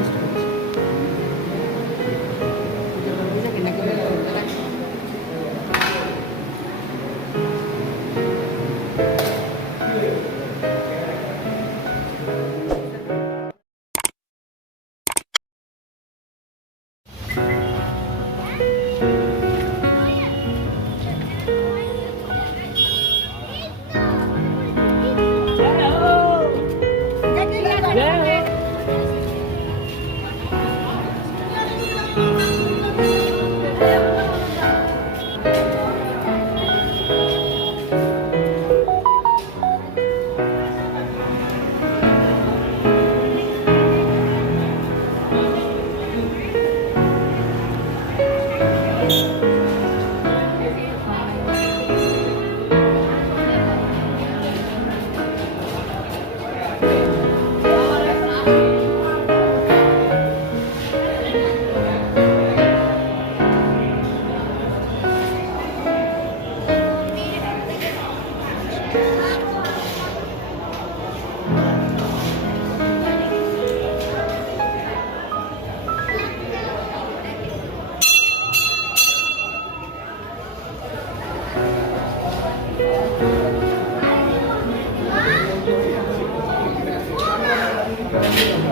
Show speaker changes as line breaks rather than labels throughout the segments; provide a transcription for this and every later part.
Thank you. Thank you.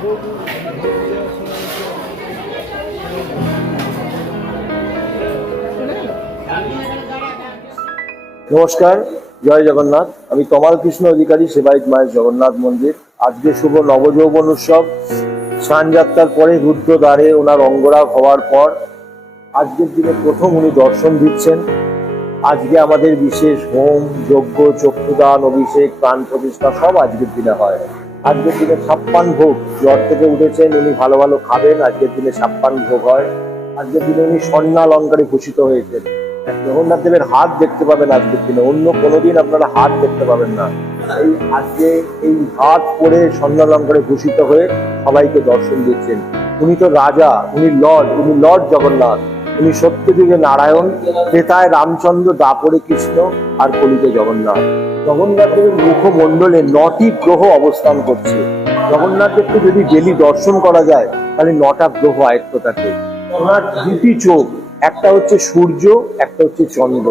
নমস্কার, জয় জগন্নাথ। আমি তমাল কৃষ্ণ অধিকারী, সেবায়িত মায়ের জগন্নাথ মন্দির। আজকে শুভ নবযৌবন উৎসব। স্নানযাত্রার পরে রুদ্র দ্বারে ওনার অঙ্গরাগ হওয়ার পর আজকের দিনে প্রথম উনি দর্শন দিচ্ছেন। আজকে আমাদের বিশেষ হোম, যজ্ঞ, চক্ষুদান, অভিষেক, প্রাণ প্রতিষ্ঠা সব আজকের দিনে হয়। আজকের দিনে ছাপ্পান ভোগ। জ্বর থেকে উঠেছেন, উনি ভালো ভালো খাবেন, আজকের দিনে ছাপ্পান ভোগ হয়। আজকের দিনে উনি স্বর্ণালঙ্কারে ভূষিত হয়েছেন। জগন্নাথ দেবের হাত দেখতে পাবেন আজকের দিনে, অন্য কোনোদিন আপনারা হাত দেখতে পাবেন না। এই আজকে এই হাত পরে স্বর্ণালঙ্কারে ভূষিত হয়ে সবাইকে দর্শন দিচ্ছেন। উনি তো রাজা, উনি লর্ড উনি লর্ড জগন্নাথ। উনি সত্যযুগে নারায়ণ ক্রেতায় রামচন্দ্র, দাপরে কৃষ্ণ আর কলিতে জগন্নাথ। জগন্নাথ দেবের মুখমণ্ডলে নটি গ্রহ অবস্থান করছে। জগন্নাথ দেবকে যদি ডেলি দর্শন করা যায়, তাহলে নটা গ্রহ আয়ত্ত থাকে। ওনার দুটি চোখ, একটা হচ্ছে সূর্য, একটা হচ্ছে চন্দ্র।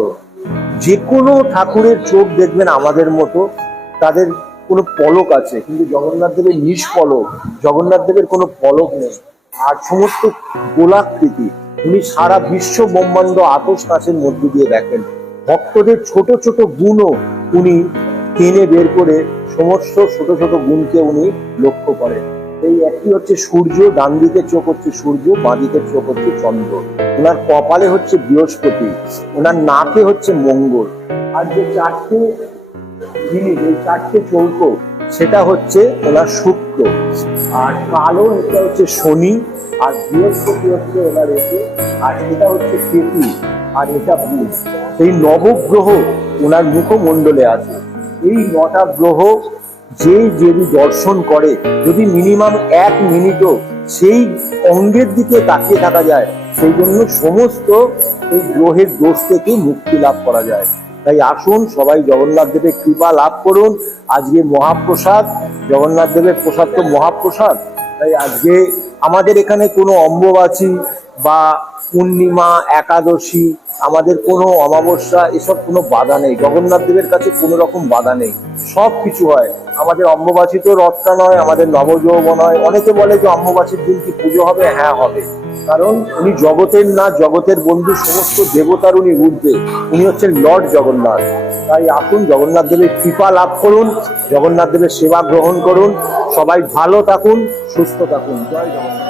যে কোনো ঠাকুরের চোখ দেখবেন আমাদের মতো, তাদের কোনো পলক আছে, কিন্তু জগন্নাথ দেবের নিষ্পলক, জগন্নাথ দেবের কোনো পলক নেই। আর সমস্ত গোলাকৃতি উনি সারা বিশ্ব ব্রহ্মাণ্ড আতস কাছের মধ্য দিয়ে দেখেন। ভক্তদের ছোট ছোট গুণও উনি টেনে বের করে সমস্ত ছোট ছোট গুণকে উনি লক্ষ্য করেন। এই একটি হচ্ছে সূর্য ডান দিকের চোখ হচ্ছে সূর্য বাঁ দিকের চোখ হচ্ছে চন্দ্র। ওনার কপালে হচ্ছে বৃহস্পতি ওনার নাকে হচ্ছে মঙ্গল। আর যে চারটে জিনিস, এই চারটে চৌকো সেটা হচ্ছে ওনার শুক্র। আর কালো এটা হচ্ছে শনি, আর বৃহস্পতি হচ্ছে ওনার এতে আর এটা হচ্ছে কেতু, আর এটা বুধ এই নবগ্রহ ওনার মুখমণ্ডলে আছে। এই নটা গ্রহ যে যদি দর্শন করে, যদি মিনিমাম এক মিনিটও সেই অঙ্গের দিকে তাকিয়ে থাকা যায়, সেই জন্য সমস্ত এই গ্রহের দোষ থেকে মুক্তি লাভ করা যায়। তাই আসুন, সবাই জগন্নাথ দেবের কৃপা লাভ করুন। আজকে মহাপ্রসাদ, জগন্নাথ দেবের প্রসাদ তো মহাপ্রসাদ। তাই আজকে আমাদের এখানে কোনো অম্বুবাচী বা পূর্ণিমা, একাদশী, আমাদের কোনো অমাবস্যা, এসব কোনো বাধা নেই। জগন্নাথ দেবের কাছে কোনো রকম বাধা নেই। সব কিছু হয়। আমাদের অম্বুবাচীতেও রথটা নয়, আমাদের নবযৌবন হয়। অনেকে বলে যে অম্বুবাচীর দিন কি পুজো হবে? হ্যাঁ হবে। কারণ উনি জগতের না, জগতের বন্ধু, সমস্ত দেবতার উনি ঊর্ধ্বে। উনি হচ্ছেন লর্ড জগন্নাথ। তাই আসুন, জগন্নাথ দেবের কৃপা লাভ করুন, জগন্নাথ দেবের সেবা গ্রহণ করুন, সবাই ভালো থাকুন, সুস্থ থাকুন। জয় জগন্নাথ।